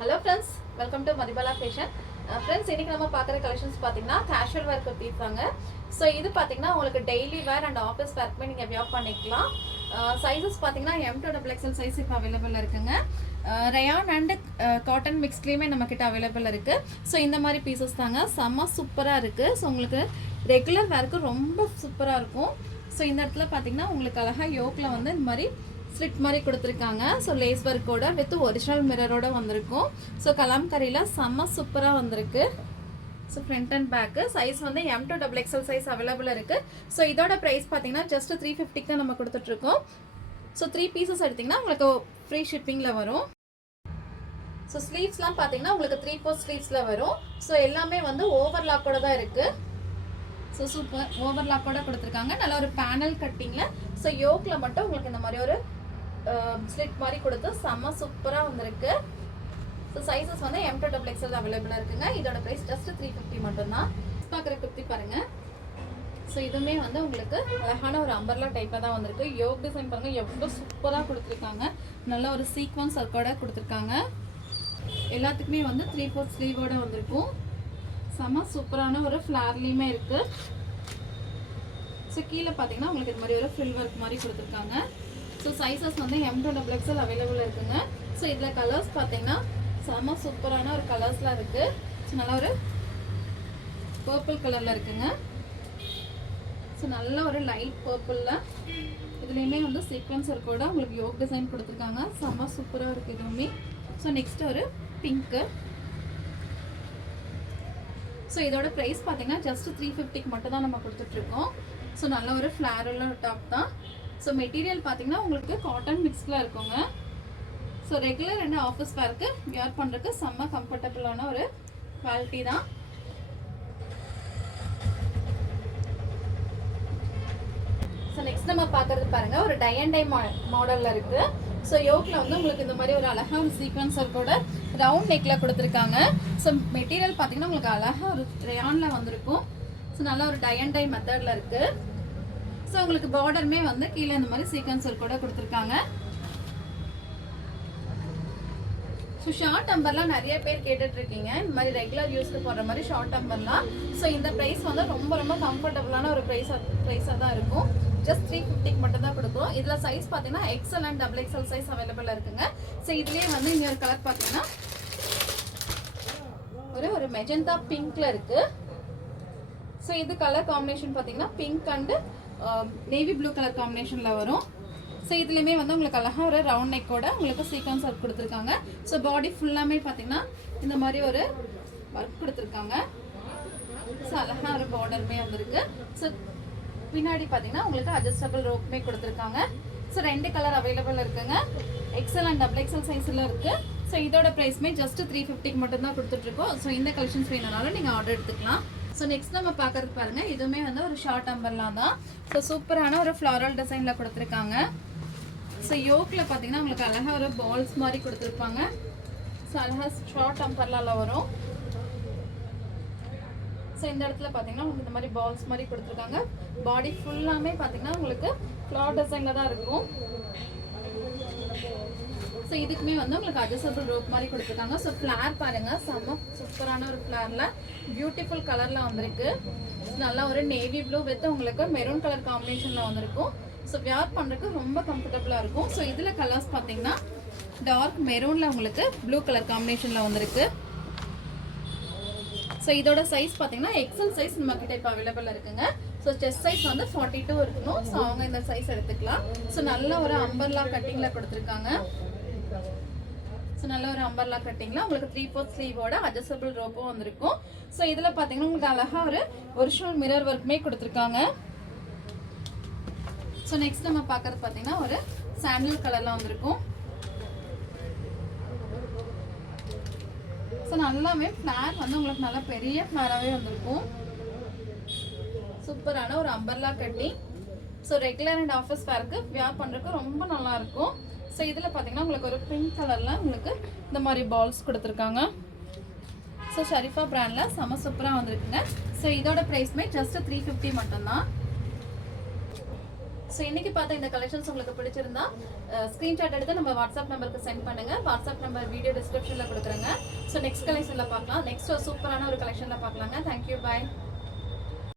Hello friends, welcome to Madhibala Fashion. Friends, இன்னைக்கு நம்ம பார்க்குற கலெக்ஷன்ஸ் பார்த்தீங்கன்னா கேஷுவல் வேர் கொடுத்திருக்காங்க. ஸோ இது பார்த்தீங்கன்னா உங்களுக்கு டெய்லி வேர் அண்ட் ஆஃபீஸ் வேர்க்குமே நீங்கள் வியர் பண்ணிக்கலாம். சைஸஸ் பார்த்தீங்கன்னா M2XXL சைஸ் இப்போ அவைலபிள் இருக்குங்க. ரயான் அண்ட் காட்டன் மிக்ஸ்லேயுமே நம்மக்கிட்ட அவைலபிள் இருக்குது. ஸோ இந்த மாதிரி பீசஸ் தாங்க செம்ம சூப்பராக இருக்குது. ஸோ உங்களுக்கு ரெகுலர் வேருக்கு ரொம்ப சூப்பராக இருக்கும். ஸோ இந்த இடத்துல பார்த்தீங்கன்னா உங்களுக்கு அழகாக யோக்கில் வந்து இந்த மாதிரி ஸ்லிட் மாதிரி கொடுத்துருக்காங்க. ஸோ லேஸ் ஒர்க்கோட வித் ஒரிஜினல் மிரரோட வந்திருக்கும். ஸோ கலாம்கரியில் செம்ம சூப்பராக வந்திருக்கு. So front and back size வந்து M2XXL சைஸ் அவைலபிள் இருக்குது. ஸோ இதோட ப்ரைஸ் பார்த்தீங்கன்னா ஜஸ்ட் 350 தான் நம்ம கொடுத்துட்ருக்கோம். ஸோ 3 பீசஸ் எடுத்திங்கன்னா உங்களுக்கு ஃப்ரீ ஷிப்பிங்கில் வரும். ஸோ ஸ்லீவ்ஸ்லாம் பார்த்தீங்கன்னா உங்களுக்கு 3/4 ஸ்லீவ்ஸில் வரும். ஸோ எல்லாமே வந்து ஓவர்லாக்கோட தான் இருக்குது. ஸோ சூப்பர் ஓவர்லாக்கோட கொடுத்துருக்காங்க. நல்ல ஒரு பேனல் கட்டிங்கில். ஸோ யோக்கில் மட்டும் உங்களுக்கு இந்த மாதிரி ஒரு ஸ்லிட் மாதிரி கொடுத்து செம்ம சூப்பராக வந்திருக்கு. ஸோ சைஸஸ் வந்து M2XXL அவைலபிளாக இருக்குங்க. இதோட ப்ரைஸ் ஜஸ்ட் 350 மட்டும்தான். பார்க்குற குர்த்தி பாருங்கள். ஸோ இதுவுமே வந்து உங்களுக்கு அழகான ஒரு அம்பர்லா டைப்பில் தான் வந்திருக்கு. யோக் டிசைன் பாருங்கள் எவ்வளோ சூப்பராக கொடுத்துருக்காங்க. நல்ல ஒரு சீக்வன்ஸ் ஒர்க்கோட கொடுத்துருக்காங்க. எல்லாத்துக்குமே வந்து 3/4 ஸ்லீவோட வந்திருக்கும். செம்ம சூப்பரான ஒரு ஃப்ளார்லேயுமே இருக்குது. ஸோ கீழே பார்த்தீங்கன்னா உங்களுக்கு இது மாதிரி ஒரு ஃப்ரில் ஒர்க் மாதிரி கொடுத்துருக்காங்க. ஸோ சைஸஸ் வந்து M2XXL அவைலபிள் இருக்குங்க. ஸோ இதில் கலர்ஸ் பார்த்தீங்கன்னா செம்ம சூப்பரான ஒரு கலர்ஸ்லாம் இருக்குது. ஸோ நல்லா ஒரு பர்பிள் கலரில் இருக்குங்க. ஸோ நல்ல ஒரு லைட் பர்பிளில் இதுலேயுமே வந்து சீக்வன்ஸ் ஒர்க்கோட உங்களுக்கு யோக் டிசைன் கொடுத்துருக்காங்க. செம்ம சூப்பராக இருக்குது இதுவுமே. ஸோ நெக்ஸ்ட் ஒரு பிங்க்கு. ஸோ இதோட ப்ரைஸ் பார்த்தீங்கன்னா ஜஸ்ட் 350 மட்டும் தான் நம்ம கொடுத்துட்ருக்கோம். ஸோ நல்ல ஒரு ஃப்ளாரல் டாப் தான். ஸோ மெட்டீரியல் பார்த்தீங்கன்னா உங்களுக்கு காட்டன் மிக்ஸில் இருக்குங்க. ஸோ ரெகுலர் அண்ட் ஆஃபீஸ் வேர்க்கு வியர் பண்ணுறதுக்கு செம்ம கம்ஃபர்டபுளான ஒரு குவாலிட்டி தான். ஸோ நெக்ஸ்ட் நம்ம பார்க்குறது பாருங்கள் ஒரு டை அண்ட் டை மாடலில் இருக்குது. ஸோ யோக்கில் வந்து உங்களுக்கு இந்த மாதிரி ஒரு அழகாக ஒரு சீக்வன்ஸ் ஒர்க்கோட ரவுண்ட் நெக்கில் கொடுத்துருக்காங்க. ஸோ மெட்டீரியல் பார்த்தீங்கன்னா உங்களுக்கு அழகாக ஒரு ரயானில் வந்திருக்கும். ஸோ நல்லா ஒரு டை அண்ட் டை மெத்தடில் இருக்குது. ஸோ உங்களுக்கு பார்டருமே வந்து கீழே இந்த மாதிரி சீக்வன்ஸ் ஒர்க்கோட கொடுத்துருக்காங்க. ஸோ ஷார்ட் அம்பர்லாம் நிறைய பேர் கேட்டுட்ருக்கீங்க. இந்த மாதிரி ரெகுலர் யூஸ்க்கு போடுற மாதிரி ஷார்ட் அம்பர்லாம். ஸோ இந்த ப்ரைஸ் வந்து ரொம்ப ரொம்ப கம்ஃபர்டபுளான ஒரு ப்ரைஸாக தான் இருக்கும். ஜஸ்ட் 350 மட்டும் தான் கொடுக்கும். இதில் சைஸ் பார்த்தீங்கன்னா XL அண்ட் XXL சைஸ் அவைலபிளாக இருக்குங்க. ஸோ இதுலேயே வந்து இன்னொரு கலர் பார்த்தீங்கன்னா ஒரு மெஜந்தா பிங்க்ல இருக்குது. ஸோ இது கலர் காம்பினேஷன் பார்த்தீங்கன்னா pink and navy blue colour காம்பினேஷனில் வரும். ஸோ இதுலேயுமே வந்து உங்களுக்கு அழகாக ஒரு ரவுண்ட் நெக்கோட உங்களுக்கு சீக்வன்ஸ் ஒர்க் கொடுத்துருக்காங்க. ஸோ பாடி ஃபுல்லாமே பார்த்தீங்கன்னா இந்த மாதிரி ஒரு ஒர்க் கொடுத்துருக்காங்க. ஸோ அழகாக ஒரு பார்டருமே வந்துருக்கு. ஸோ பின்னாடி பார்த்தீங்கன்னா உங்களுக்கு அட்ஜஸ்டபிள் ரோப்புமே கொடுத்துருக்காங்க. ஸோ 2 கலர் அவைலபிள் இருக்குங்க. XL அண்ட் XXL சைஸில் இருக்குது. ஸோ இதோட ப்ரைஸ்மே ஜஸ்ட் 350 மட்டும்தான் கொடுத்துட்ருக்கோம். ஸோ இந்த கலெக்ஷன்ஸ் வேணுனாலும் நீங்கள் ஆர்டர் எடுத்துக்கலாம். ஸோ நெக்ஸ்ட் நம்ம பார்க்குறது பாருங்கள். இதுவுமே வந்து ஒரு ஷார்ட் அம்பர்லாம் தான். ஸோ சூப்பரான ஒரு ஃப்ளாரல் டிசைனில் கொடுத்துருக்காங்க. ஸோ யோக்கில் பார்த்தீங்கன்னா உங்களுக்கு அழகாக ஒரு பால்ஸ் மாதிரி கொடுத்துருப்பாங்க. ஸோ அழகாக ஷார்ட் அம்பர்லால வரும். ஸோ இந்த இடத்துல பார்த்தீங்கன்னா உங்களுக்கு இந்த மாதிரி பால்ஸ் மாதிரி கொடுத்துருக்காங்க. பாடி ஃபுல்லாமே பார்த்தீங்கன்னா உங்களுக்கு ஃப்ளார் டிசைனில் தான் இருக்கும். ஸோ இதுக்குமே வந்து உங்களுக்கு அட்ஜஸ்டபிள் ரோப் மாதிரி கொடுத்துருக்காங்க. ஸோ ஃப்ளார் பாருங்கள் செம்ம சூப்பரான ஒரு ஃப்ளாரில் பியூட்டிஃபுல் கலரில் வந்திருக்கு. நல்லா ஒரு நேவி ப்ளூ வித் உங்களுக்கு மெரூன் கலர் காம்பினேஷனில் வந்திருக்கும். ஸோ வியர் பண்ணுறதுக்கு ரொம்ப கம்ஃபர்டபுளாக இருக்கும். ஸோ இதில் கலர்ஸ் பார்த்தீங்கன்னா டார்க் மெரூனில் உங்களுக்கு ப்ளூ கலர் காம்பினேஷனில் வந்திருக்கு. ஸோ இதோட சைஸ் பார்த்தீங்கன்னா XL சைஸ் நம்மக்கிட்ட இப்போ அவைலபிள் இருக்குங்க. ஸோ செஸ்ட் சைஸ் வந்து 42 இருக்கணும். ஸோ அவங்க இந்த சைஸ் எடுத்துக்கலாம். ஸோ நல்ல ஒரு அம்பர்லா கட்டிங்கில் கொடுத்துருக்காங்க. ஸோ நல்ல ஒரு அம்பர்லா கட்டிங்கில் உங்களுக்கு 3/4 ஸ்லீவோட அட்ஜஸ்டபிள் ரோப்பும் வந்திருக்கும். ஸோ இதில் பார்த்தீங்கன்னா உங்களுக்கு அழகாக ஒரு ஒரிஜினல் மிரர் ஒர்க்குமே கொடுத்துருக்காங்க. ஸோ நெக்ஸ்ட் நம்ம பார்க்குறது பார்த்தீங்கன்னா ஒரு சாண்டில் கலரில் வந்திருக்கும். ஸோ நல்லாவே ஃப்ளார் வந்து உங்களுக்கு நல்லா பெரிய ஃப்ளாராகவே வந்திருக்கும். சூப்பரான ஒரு அம்பர்லா கட்டி. ஸோ ரெகுலர் அண்ட் ஆஃபீஸ் வேர்க்கு வியர் பண்ணுறதுக்கு ரொம்ப நல்லாயிருக்கும். ஸோ இதில் பார்த்தீங்கன்னா உங்களுக்கு ஒரு பிங்க் கலரில் உங்களுக்கு இந்த மாதிரி பால்ஸ் கொடுத்துருக்காங்க. ஸோ ஷரிஃபா பிராண்டில் செம சூப்பராக வந்திருக்குங்க. ஸோ இதோட ப்ரைஸ்மே ஜஸ்ட் 350 மட்டும்தான். ஸோ இன்னைக்கு பார்த்த இந்த கலெக்ஷன்ஸ் உங்களுக்கு பிடிச்சிருந்தா ஸ்க்ரீன்ஷாட் எடுத்து நம்ம வாட்ஸ்அப் நம்பருக்கு சென்ட் பண்ணுங்க. வாட்ஸ்அப் நம்பர் வீடியோ டிஸ்கிரிப்ஷனில் கொடுக்குறேங்க. ஸோ நெக்ஸ்ட் கலெக்ஷனில் பார்க்கலாம். நெக்ஸ்ட் சூப்பரான ஒரு கலெக்ஷனில் பார்க்கலாங்க. தேங்க்யூ, பாய்.